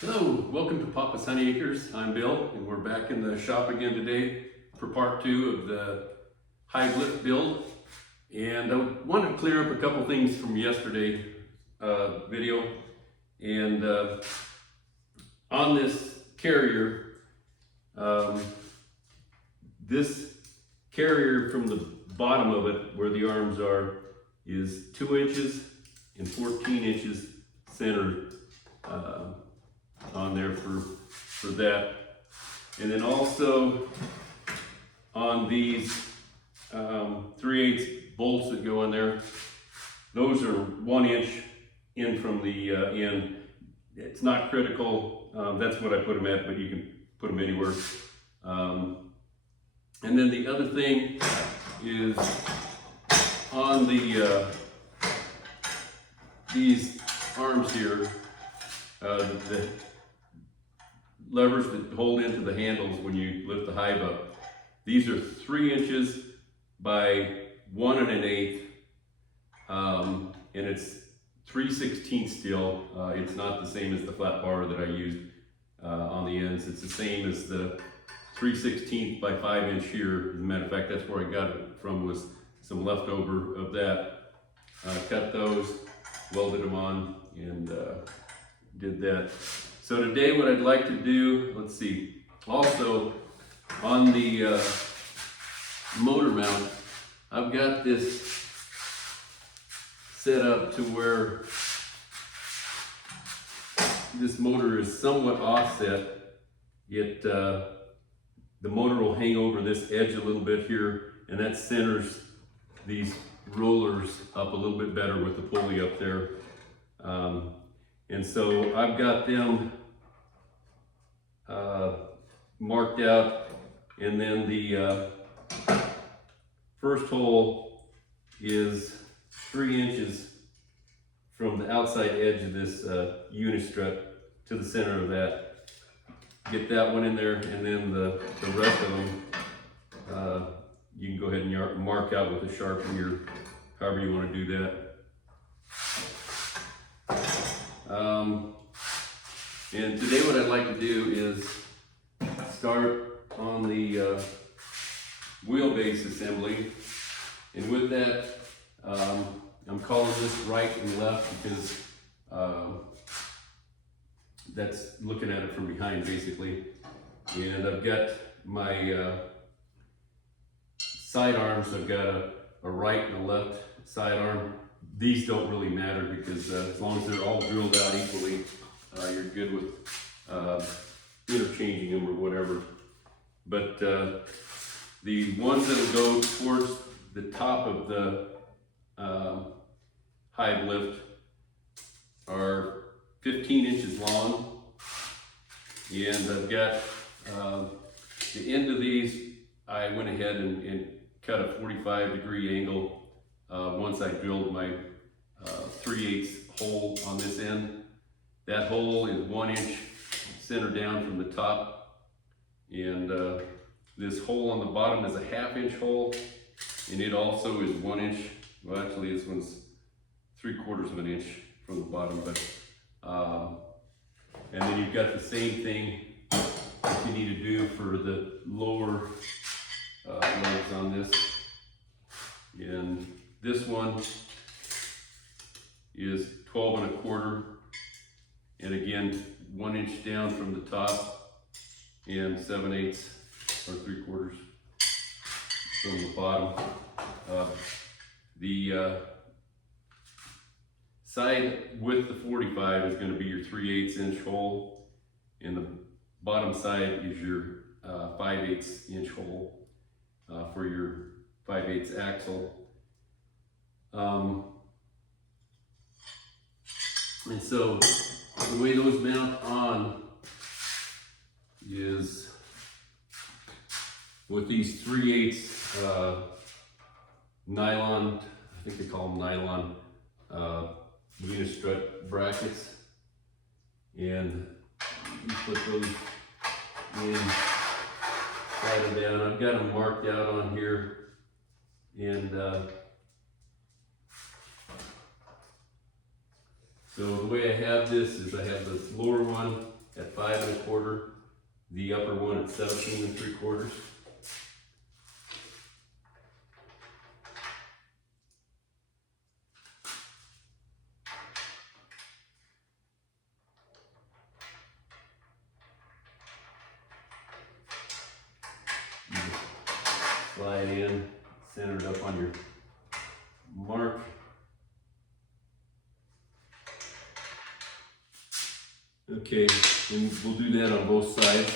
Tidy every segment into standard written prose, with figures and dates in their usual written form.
Hello, welcome to Papa's Honey Acres. I'm Bill, and we're back in the shop again today for part 2 of the Hive lift build. And I wanted to clear up a couple things from yesterday's video. And on this carrier, this carrier from the bottom of it, where the arms are, is 2 inches and 14 inches centered on there for that. And then also on these 3/8 bolts that go in there, those are 1 inch in from the end. It's not critical, that's what I put them at, but you can put them anywhere. And then the other thing is on the these arms here, the levers that hold into the handles when you lift the hive up. These are 3 inches by 1 1/8, and it's 3/16 steel. It's not the same as the flat bar that I used on the ends. It's the same as the 3/16 by 5 inch here. As a matter of fact, that's where I got it from, was some leftover of that. Cut those, welded them on, and did that. So today what I'd like to do, let's see, also on the motor mount, I've got this set up to where this motor is somewhat offset. The motor will hang over this edge a little bit here, and that centers these rollers up a little bit better with the pulley up there. And so I've got them marked out, and then the first hole is 3 inches from the outside edge of this unistrut to the center of that. Get that one in there, and then the rest of them you can go ahead and mark out with a Sharpie or however you want to do that. And today what I'd like to do is start on the wheelbase assembly. And with that, I'm calling this right and left because that's looking at it from behind basically. And I've got my side arms. I've got a right and a left side arm. These don't really matter because as long as they're all drilled out equally, you're good with interchanging them or whatever. But the ones that will go towards the top of the hive lift are 15 inches long, and I've got the end of these. I went ahead and cut a 45-degree angle once I drilled my 3/8 hole on this end. That hole is 1 inch center down from the top, and this hole on the bottom is a 1/2 inch hole, and it also is 1 inch. Well, actually this one's 3/4 of an inch from the bottom, but and then you've got the same thing that you need to do for the lower legs on this. And this one is 12 1/4, and again 1 inch down from the top and 7/8 or 3/4 from the bottom. The side with the 45 is going to be your 3/8 inch hole, and the bottom side is your 5/8 inch hole for your 5/8 axle. And so the way those mount on is with these 3/8 nylon, I think they call them nylon unistrut brackets, and you put those in, slide them down. I've got them marked out on here, and so the way I have this is I have this lower one at 5 1/4, the upper one at 17 3/4. Slide in, center it up on your mark. Okay, and we'll do that on both sides.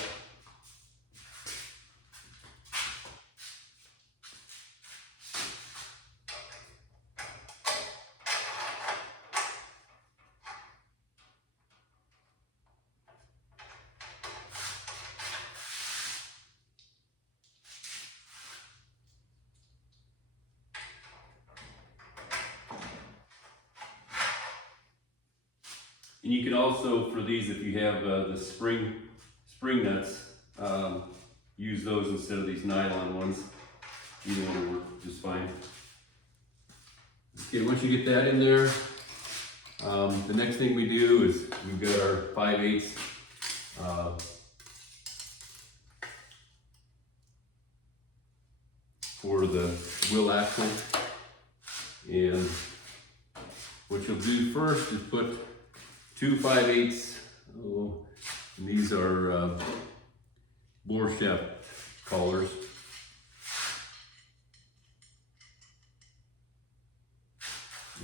And you can also, for these, if you have the spring nuts, use those instead of these nylon ones. Either one will work just fine. Okay, once you get that in there, the next thing we do is we've got our 5/8 for the wheel axle. And what you'll do first is put 2 5/8. And these are bore shaft collars.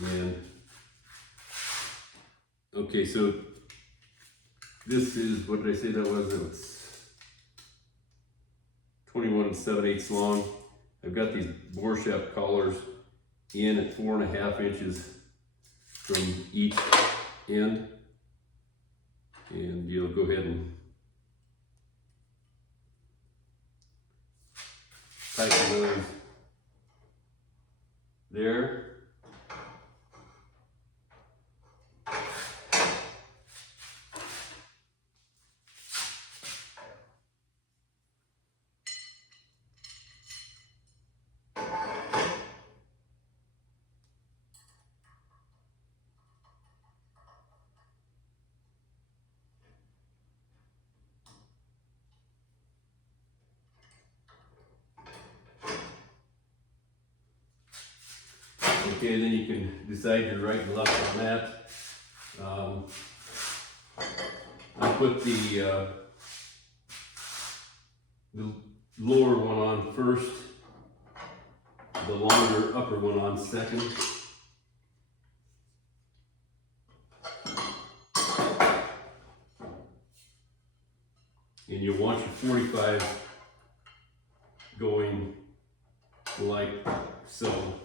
And okay, so this is, what did I say that was? It's 21 7/8 long. I've got these bore shaft collars in at 4.5 inches from each end. And you'll go ahead and tighten those there. Okay, then you can decide your right and left on that. I put the lower one on first, the longer upper one on second. And you'll want your 45 going like so.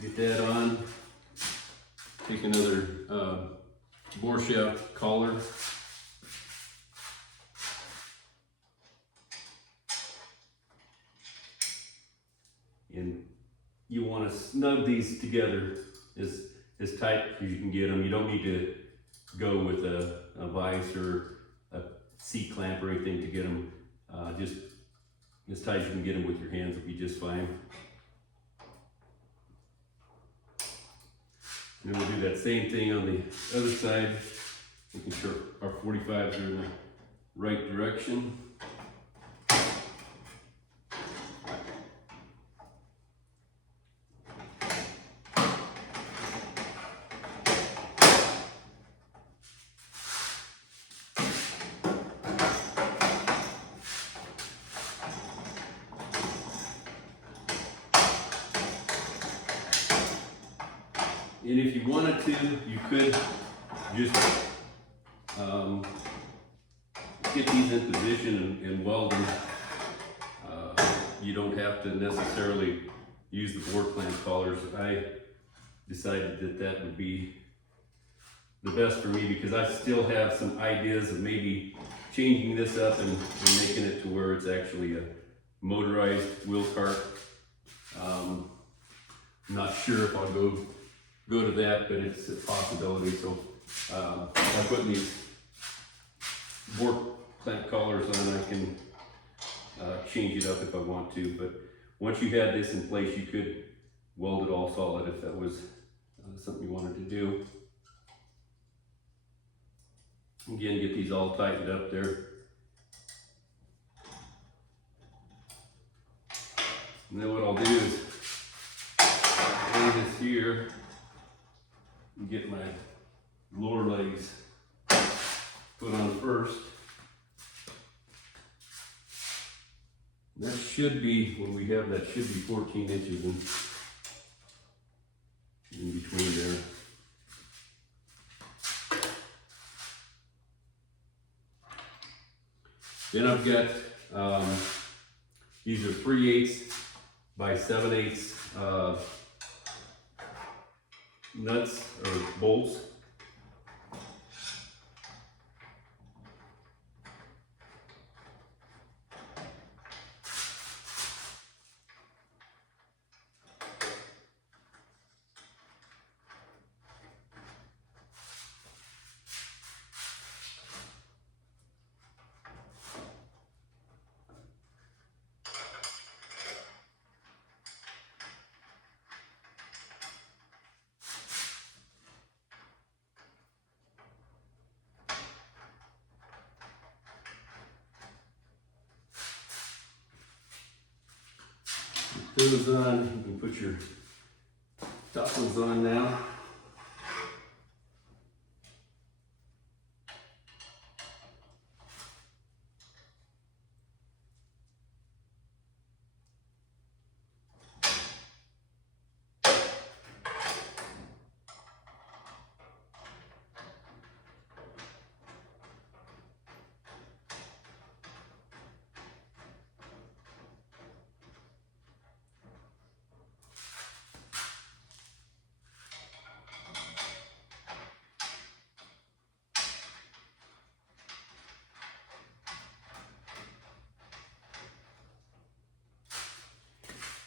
Get that on, take another bore shaft collar, and you want to snug these together as tight as you can get them. You don't need to go with a vise or a C-clamp or anything to get them. Just as tight as you can get them with your hands will be just fine. And then we'll do that same thing on the other side, making sure our 45s are in the right direction. And if you wanted to, you could just get these in position and weld them. You don't have to necessarily use the bore clamp collars. I decided that that would be the best for me because I still have some ideas of maybe changing this up and making it to where it's actually a motorized wheel cart. I'm not sure if I'll go to that, but it's a possibility. So by putting these bore clamp collars on, I can change it up if I want to. But once you had this in place, you could weld it all solid if that was something you wanted to do. Again, get these all tightened up there. And then what I'll do is lay this here and get my lower legs put on first. And that should be, when we have that, should be 14 inches in between there. Then I've got, these are 3/8 by 7/8 nuts or bolts. Those on, you can put your top ones on now.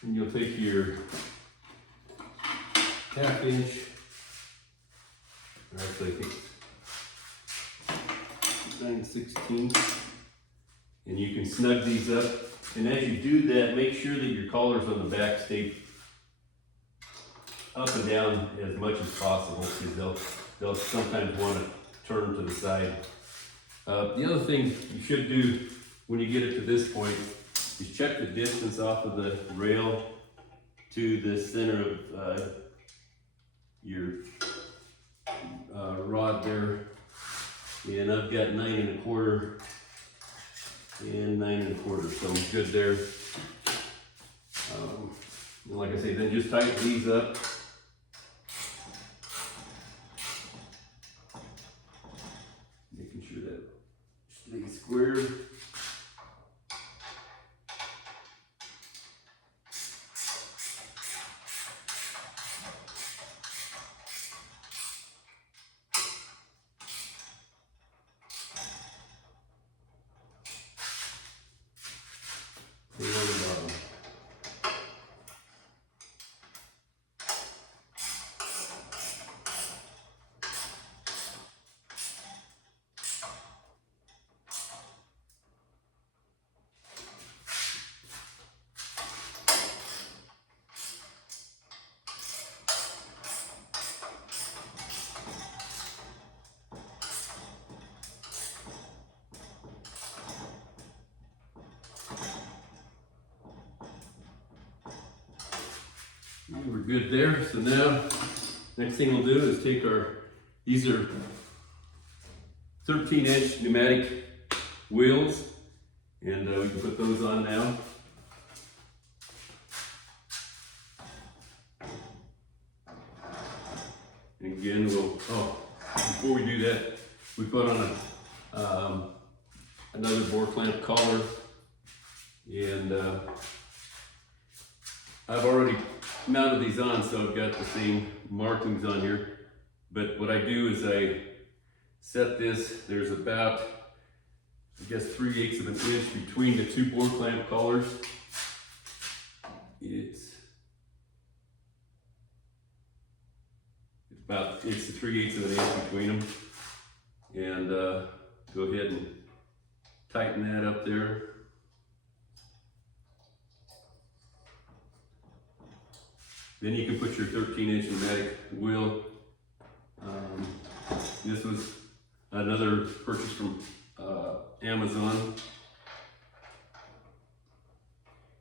And you'll take your 1/2 inch, or actually I think it's 9/16, and you can snug these up. And as you do that, make sure that your collars on the back stay up and down as much as possible, because they'll sometimes want to turn to the side. The other thing you should do when you get it to this point is check the distance off of the rail to the center of your rod there. And I've got 9 1/4 and 9 1/4, so I'm good there. And like I say, then just tighten these up. Making sure that stays squared. We're good there. So now, next thing we'll do is take these are 13-inch pneumatic wheels, and we can put those on now. And again, before we do that, we put on another bore clamp collar, and I've already mounted these on, so I've got the same markings on here. But what I do is I set this, there's about, I guess, 3/8 of an inch between the two bore clamp collars. It's the 3/8 of an inch between them. And go ahead and tighten that up there. Then you can put your 13-inch pneumatic wheel. This was another purchase from Amazon.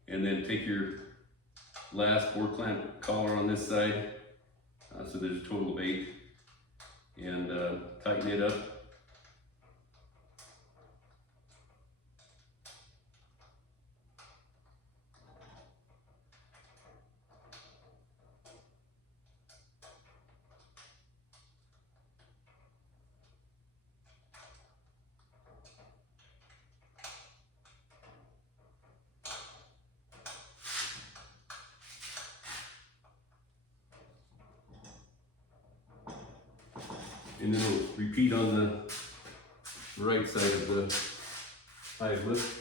And then take your last board clamp collar on this side. So there's a total of 8. And tighten it up. And then we'll repeat on the right side of the Hive lift.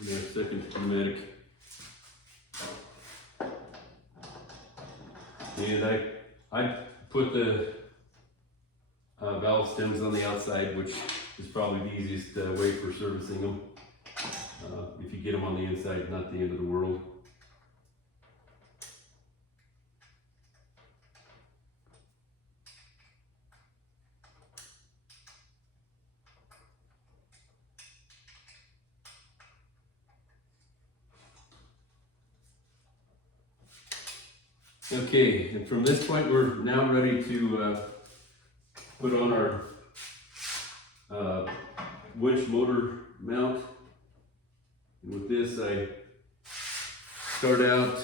And our second pneumatic. And I put the valve stems on the outside, which is probably the easiest way for servicing them. If you get them on the inside, not the end of the world. Okay, and from this point, we're now ready to put on our winch motor mount. And with this, I start out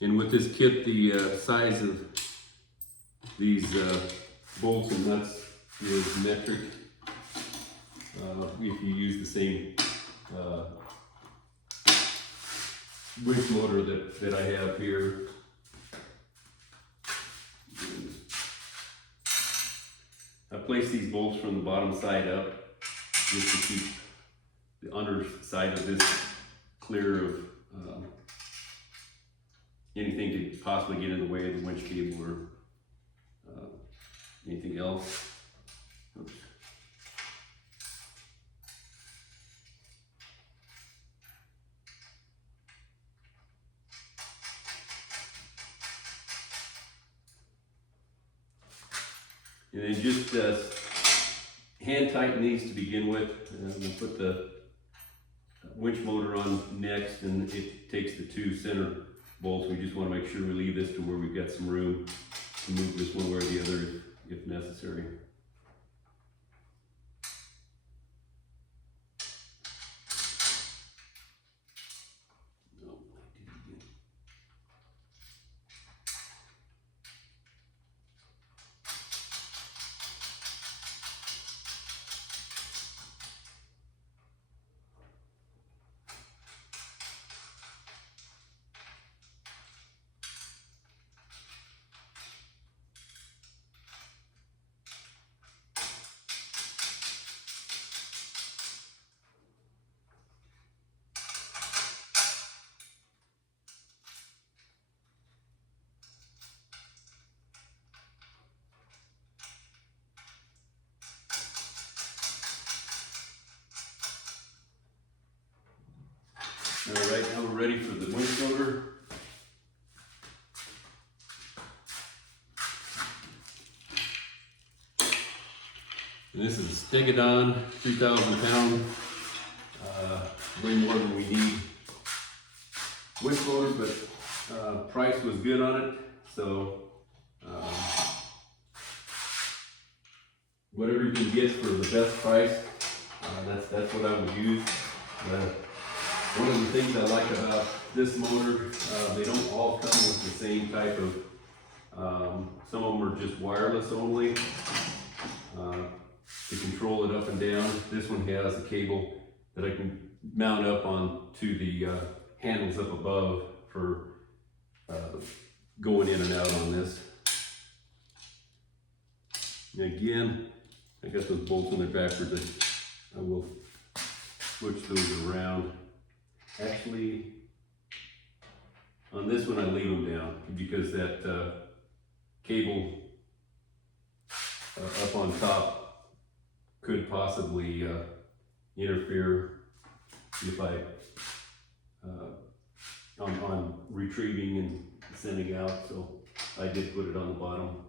and with this kit, the size of these bolts and nuts is metric. If you use the same winch motor that I have here. I place these bolts from the bottom side up just to keep the underside of this clear of anything to possibly get in the way of the winch cable or anything else. Oops. And then just hand tighten these to begin with. We'll put the winch motor on next, and it takes the 2 center bolts. We just want to make sure we leave this to where we've got some room to move this one way or the other if necessary. All right, now we're ready for the winch motor. And this is a Stegadon, 3,000 pound, way more than we need. Winch motor, but price was good on it, so whatever you can get for the best price, that's what I would use. One of the things I like about this motor, they don't all come with the same type of, some of them are just wireless only to control it up and down. This one has a cable that I can mount up on to the handles up above for going in and out on this. And again, I got those bolts in there backwards. I will switch those around. Actually, on this one I leave them down because that cable up on top could possibly interfere if I on retrieving and sending out, so I did put it on the bottom.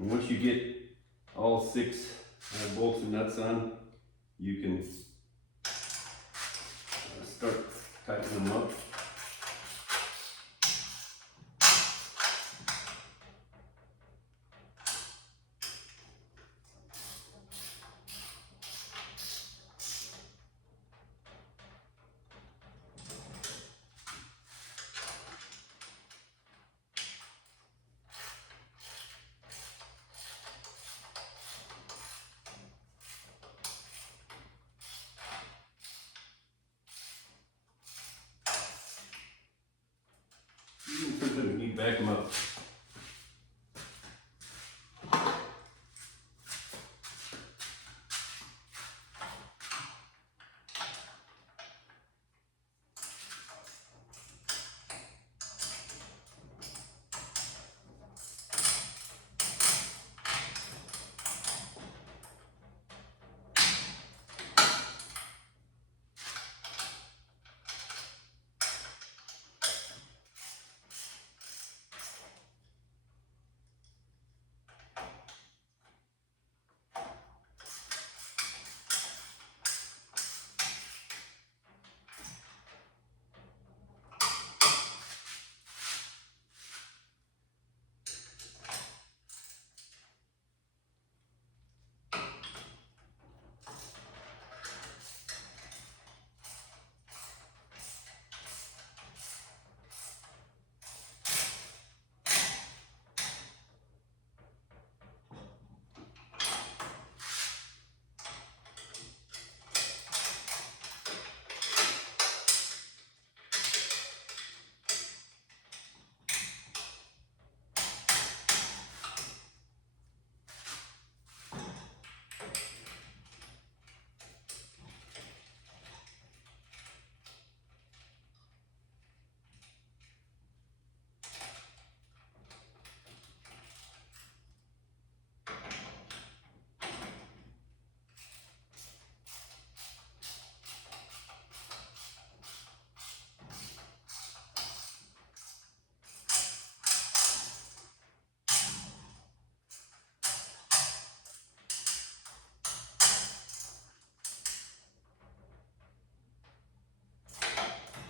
And once you get all 6 bolts and nuts on, you can start tightening them up. Sometimes we need to back them up.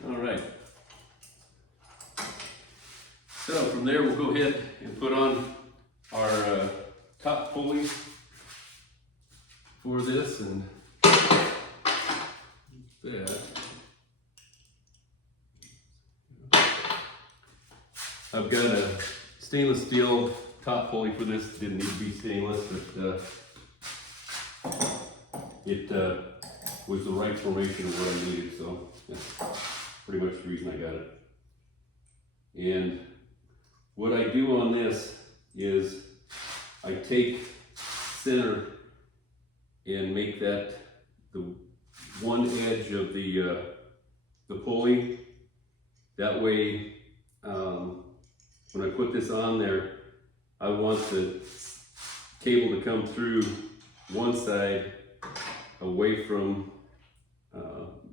All right. So from there, we'll go ahead and put on our top pulley for this, and that. I've got a stainless steel top pulley for this. Didn't need to be stainless, but it was the right formation of what I needed, so that's pretty much the reason I got it. And what I do on this is I take center and make that the one edge of the pulley. That way, when I put this on there, I want the cable to come through one side away from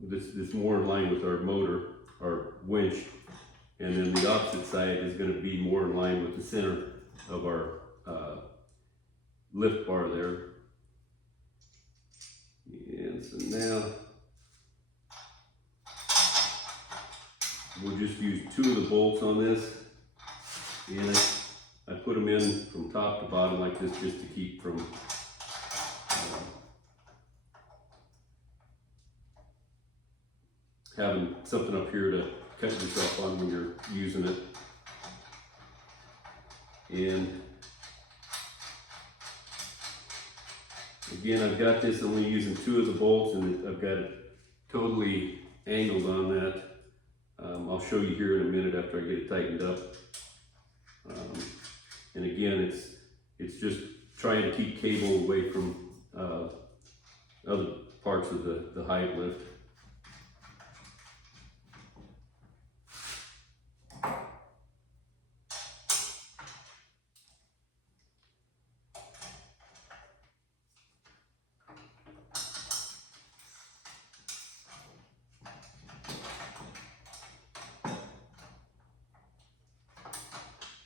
this more in line with our motor, our winch, and then the opposite side is going to be more in line with the center of our lift bar there. And now we'll just use 2 of the bolts on this, and I put them in from top to bottom like this just to keep from having something up here to cut yourself on when you're using it. And again, I've got this only using 2 of the bolts, and I've got it totally angled on that. I'll show you here in a minute after I get it tightened up. And again, it's just trying to keep cable away from other parts of the Hive lift.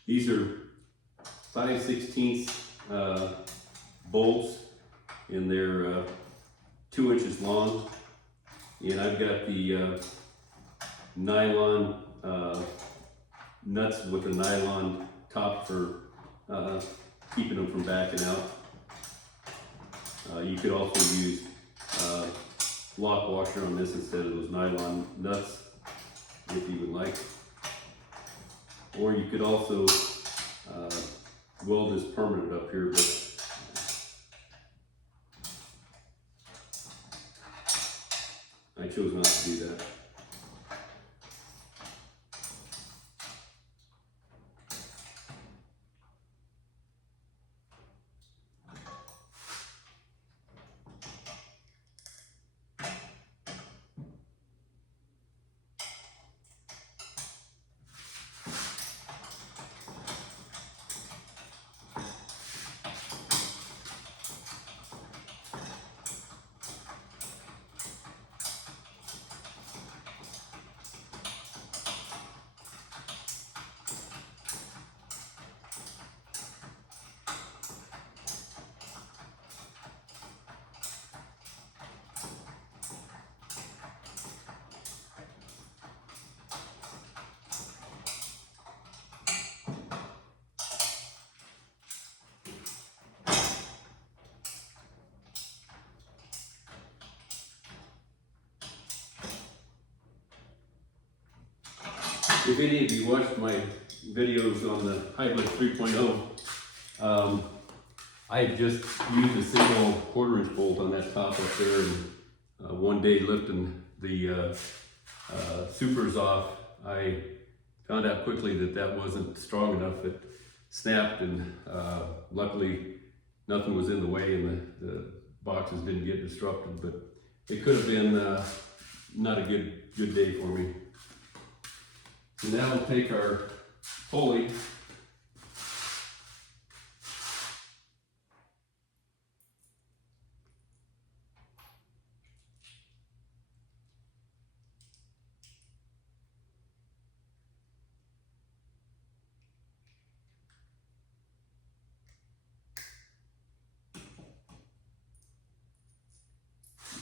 These are 5/16 bolts, and they're 2 inches long. And I've got the nylon nuts with a nylon top for keeping them from backing out. You could also use lock washer on this instead of those nylon nuts if you would like. Or you could also weld this permanent up here, but I chose not to do that. If any of you watched my videos on the Hive Lift 3.0, I just used a single 1/4-inch bolt on that top up there, and one day lifting the supers off, I found out quickly that that wasn't strong enough. It snapped, and luckily nothing was in the way, and the boxes didn't get disrupted, but it could have been not a good day for me. So now we'll take our pulley,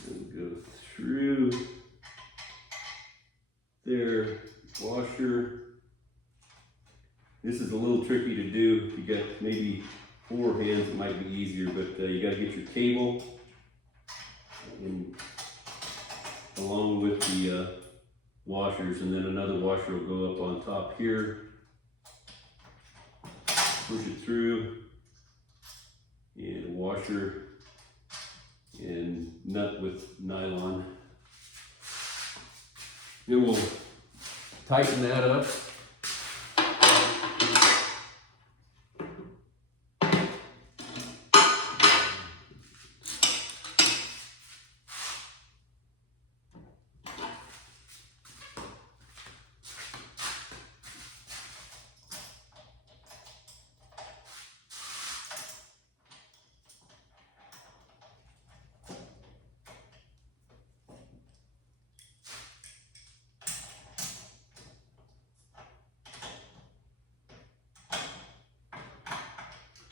and go through their washer. This is a little tricky to do. If you got maybe 4 hands, it might be easier, but you got to get your cable in, along with the washers, and then another washer will go up on top here. Push it through, and a washer and nut with nylon. Then we'll tighten that up.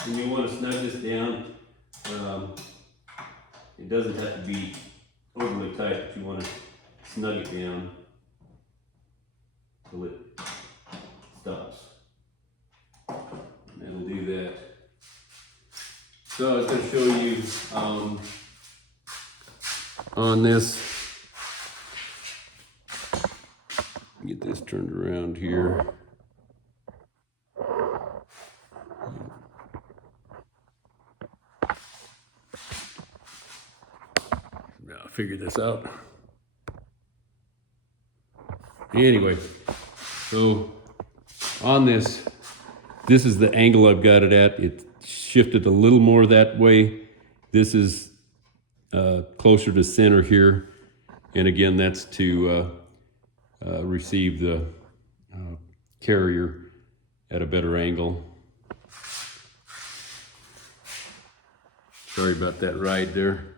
And you want to snug this down. It doesn't have to be overly tight, but you want to snug it down till it stops. And that'll do that. So I was going to show you on this. Get this turned around here. Now I'll figure this out. Anyway, so on this is the angle I've got it at. It shifted a little more that way. This is closer to center here. And again, that's to receive the carrier at a better angle. Sorry about that ride there.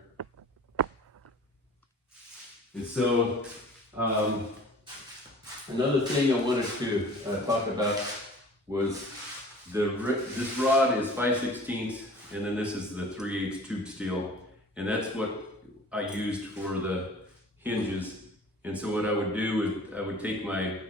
And so another thing I wanted to talk about was this rod is 5/16, and then this is the 3/8 tube steel, and that's what I used for the hinges. And so what I would do is I would take my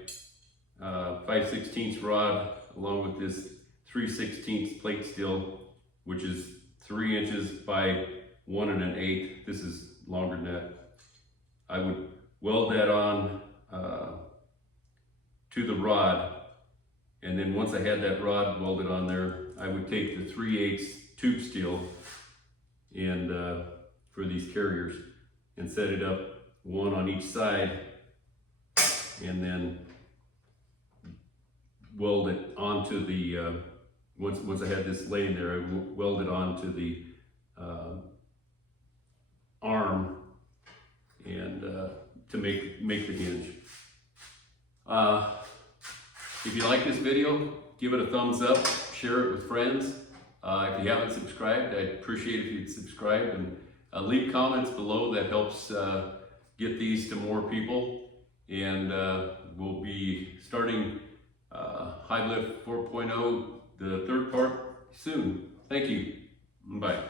5/16 rod along with this 3/16 plate steel, which is 3 inches by 1 1/8. This is longer than that. I would weld that on to the rod, and then once I had that rod welded on there, I would take the 3/8 tube steel and for these carriers and set it up one on each side, and then weld it onto the once I had this laying there, I weld it onto the arm and to make the hinge. If you like this video, give it a thumbs up, share it with friends. If you haven't subscribed, I'd appreciate if you'd subscribe, and leave comments below. That helps get these to more people. And we'll be starting Hive 4.0, the third part, soon. Thank you. Bye.